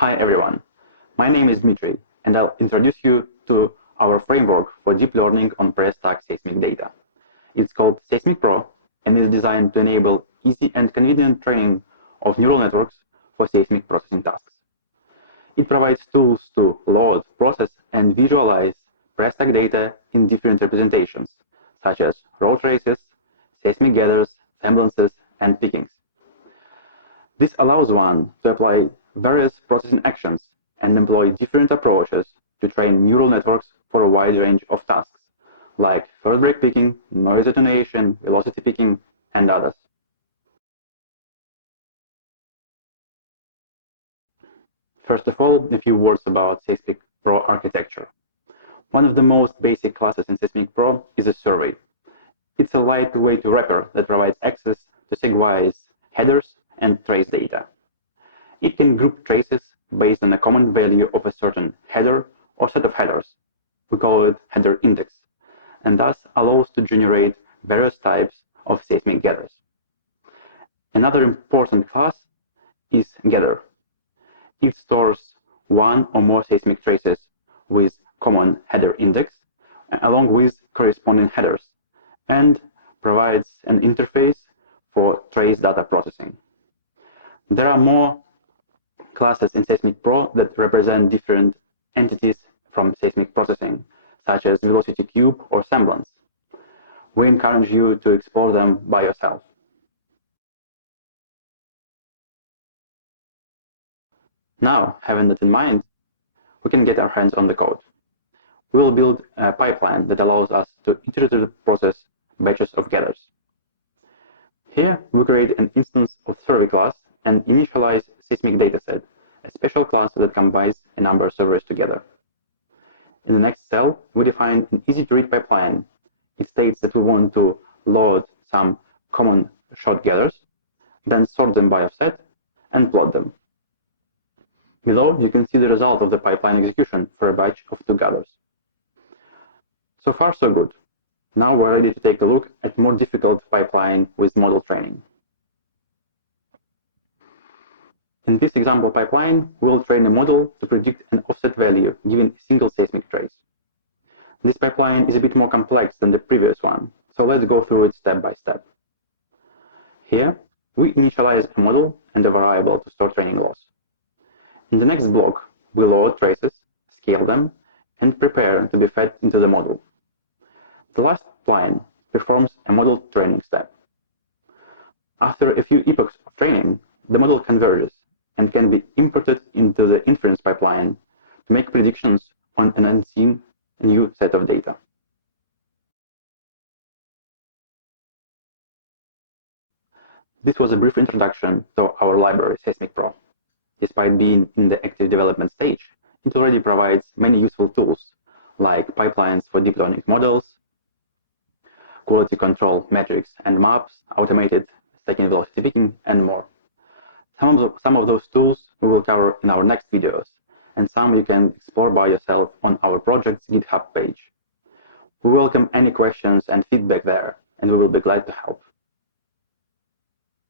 Hi everyone, my name is Dmitry and I'll introduce you to our framework for deep learning on pre-stack seismic data. It's called SeismicPro and is designed to enable easy and convenient training of neural networks for seismic processing tasks. It provides tools to load, process, and visualize pre-stack data in different representations, such as raw traces, seismic gathers, semblances, and pickings. This allows one to apply various processing actions and employ different approaches to train neural networks for a wide range of tasks, like first break picking, noise attenuation, velocity picking, and others. First of all, a few words about SeismicPro architecture. One of the most basic classes in SeismicPro is a survey. It's a lightweight wrapper that provides access to segwise headers and trace data. It can group traces based on a common value of a certain header or set of headers. We call it header index, and thus allows to generate various types of seismic gathers. Another important class is gather. It stores one or more seismic traces with common header index along with corresponding headers and provides an interface for trace data processing. There are more classes in SeismicPro that represent different entities from seismic processing, such as velocity cube or semblance. We encourage you to explore them by yourself. Now, having that in mind, we can get our hands on the code. We will build a pipeline that allows us to iteratively process batches of gathers. Here, we create an instance of survey class and initialize seismic dataset, a special class that combines a number of surveys together. In the next cell, we define an easy-to-read pipeline. It states that we want to load some common shot gathers, then sort them by offset, and plot them. Below, you can see the result of the pipeline execution for a batch of 2 gathers. So far, so good. Now we're ready to take a look at more difficult pipeline with model training. In this example pipeline, we'll train a model to predict an offset value given a single seismic trace. This pipeline is a bit more complex than the previous one, so let's go through it step by step. Here, we initialize a model and a variable to store training loss. In the next block, we load traces, scale them, and prepare to be fed into the model. The last line performs a model training step. After a few epochs of training, the model converges and can be imported into the inference pipeline to make predictions on an unseen new set of data. This was a brief introduction to our library, SeismicPro. Despite being in the active development stage, it already provides many useful tools, like pipelines for deep learning models, quality control metrics and maps, automated stacking velocity picking, and more. Some of those tools we will cover in our next videos, and some you can explore by yourself on our project's GitHub page. We welcome any questions and feedback there, and we will be glad to help.